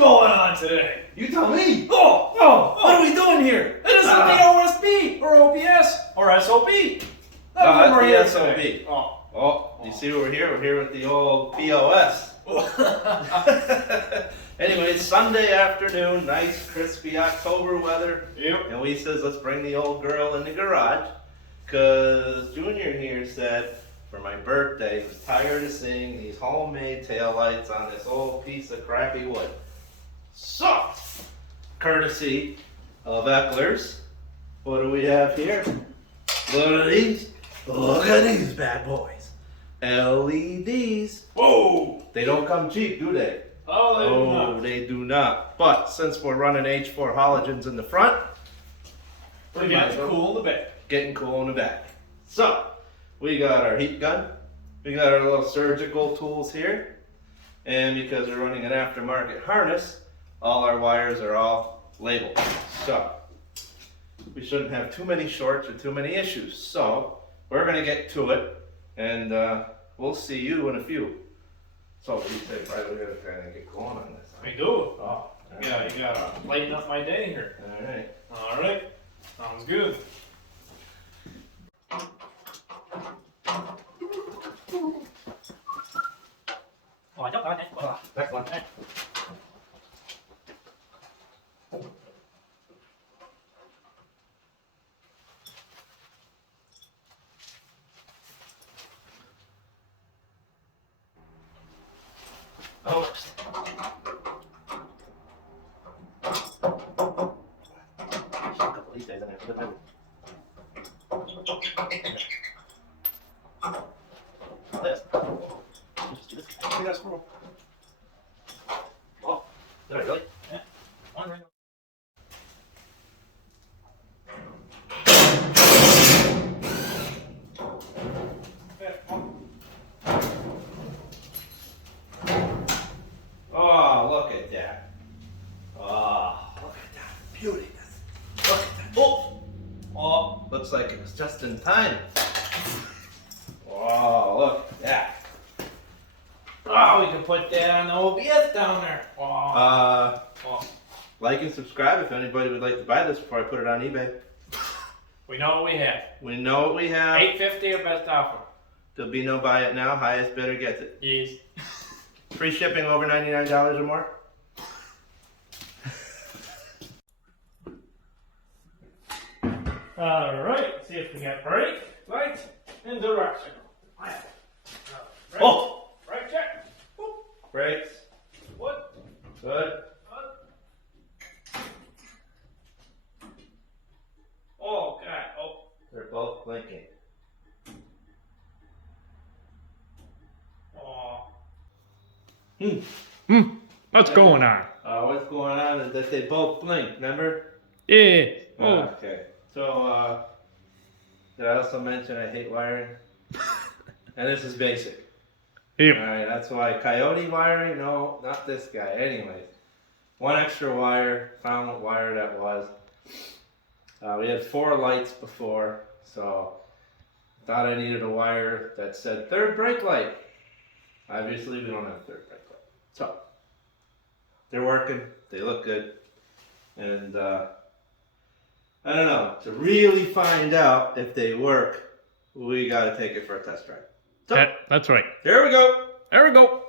going on today? You tell me. What are we doing here? It isn't the OSB or OPS or SOB. No, We're that's here the today. SOB. Oh, you see we're here? We're here with the old POS. Anyway, it's Sunday afternoon, nice crispy October weather. Yep. And we says, let's bring the old girl in the garage. Because Junior here said, for my birthday, he's tired of seeing these homemade taillights on this old piece of crappy wood. So, courtesy of Ecklers, what do we have here? Look at these. Look at these bad boys. LEDs. Whoa! They don't come cheap, do they? Oh, They do not. But since we're running H4 halogens in the front, we're getting cool in the back. getting cool in the back. So, we got our heat gun. We got our little surgical tools here. And because we're running an aftermarket harness, all our wires are all labeled. So, we shouldn't have too many shorts or too many issues. So, we're going to get to it. And we'll see you in a few. So, what do you say, Brad? We're going to kind of get going on this. We do. Oh, Yeah, you gotta lighten up my day here. Alright. Alright. Sounds good. Oh, I don't know. Next one. Almost. A couple of these days in there. This. Just do this. I think that's cool. Oh, did I really? Yeah. One ring. Oh, look at that. Oh, look at that beauty. Look at that. Oh, looks like it was just in time. Oh, look at that. Oh, we can put that on the OBS down there. Oh. Like and subscribe if anybody would like to buy this before I put it on eBay. We know what we have. We know what we have. $8.50 or best offer. There'll be no buy it now. Highest bidder gets it. Yes. Free shipping over $99 or more. Alright, see if we got brake, light, and direction. Oh! Brake check. Whoop. Brakes. What? Good. Oh, God. Oh. They're both blinking. Oh. What's going on? What's going on is that they both blink, remember? Yeah. Oh. Okay. So, did I also mention I hate wiring? And this is basic. Yep. Alright, that's why coyote wiring, no, not this guy. Anyways, one extra wire, found what wire that was. We had 4 lights before, so thought I needed a wire that said third brake light. Obviously, we don't have third brake light. So, they're working, they look good, and I don't know, to really find out if they work, we gotta take it for a test drive. So, That's right. there we go. There we go.